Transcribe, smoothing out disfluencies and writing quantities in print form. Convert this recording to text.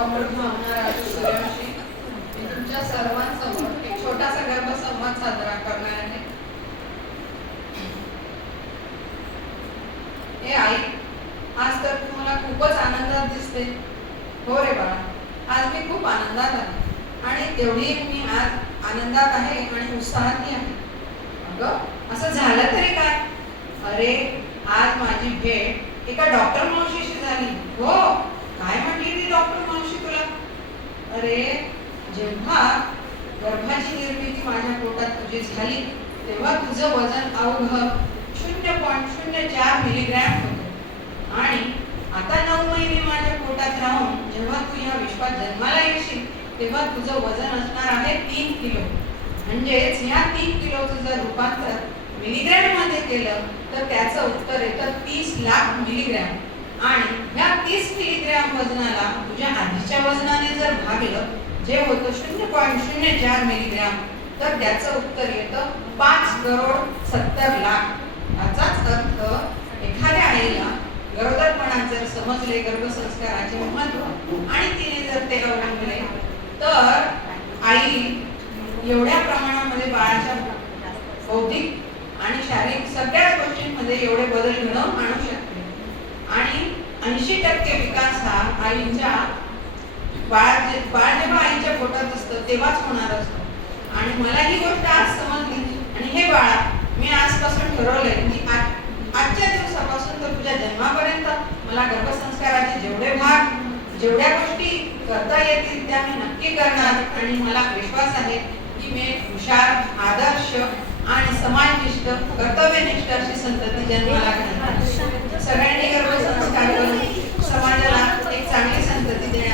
Doctor भावना राजू सूर्यवंशी मी तुमच्या सर्वांसमोर एक छोटासा गर्भसंवाद साजरा करणार आहे. हे आई, आज तर तू मला खूपच आनंदात दिसते. हो रे बाळा, आज मी खूप आनंदात आहे आणि तेवढी मी आज आनंदात आहे आणि उत्साहातही आहे. अगं, असं झालं तरी काय? अरे, आज माझी भेट एका डॉक्टर मावशीशी झाली. हो, काय म्हटली ती डॉक्टर मावशी तुला? अरे, जेव्हा गर्भाची निर्मिती माझ्या पोटात तुझी झाली तेव्हा तुझं वजन अवघं 0.04 मिलीग्रॅम होतं आणि आता 9 महिने माझ्या पोटात राहून जेव्हा तू या विश्वात जन्माला येशील तेव्हा तुझं वजन असणार आहे 3 किलो. म्हणजेच या 3 किलोचं जर रूपांतर मिलीग्रॅम मध्ये केलं तर त्याचं उत्तर येतं 30 लाख मिलीग्रॅम आणि या 30 मिलीग्रॅम वजनाला तुझ्या आधीच्या वजनाने जर भागलं जे होतं 0.04 मिलीग्रॅम तर त्याचं उत्तर येतं 5,70,00,000. याचाच अर्थ एखाद्या आईला गरोदरपणात जर समजले गर्भसंस्काराचे महत्त्व आणि तिने जर ते अवलंबले तर आई एवढ्या प्रमाणामध्ये बाळाच्या बौद्धिक आणि शारीरिक सगळ्या गोष्टींमध्ये एवढे बदल घडवून आणू शकते आणि 80% विकास हा आईच्या बाळ जेव्हा आईच्या पोटात असतं तेव्हाच होणार असतो. आणि मला ही गोष्ट आज समजली आणि हे बाळा, मी आजपासून ठरवलंय की आजच्या दिवसापासून तर तुझ्या जन्मापर्यंत मला गर्भसंस्काराचे जेवढ्या गोष्टी करता येतील त्या मी नक्की करणार आणि मला विश्वास आहे की मी हुशार, आदर्श आणि समाजनिष्ठ, कर्तव्यनिष्ठ अशी संतती जन्माला घालणार. सगळ्यांनी गर्भसंस्कार करून समाजाला एक चांगली संतती देण्याचा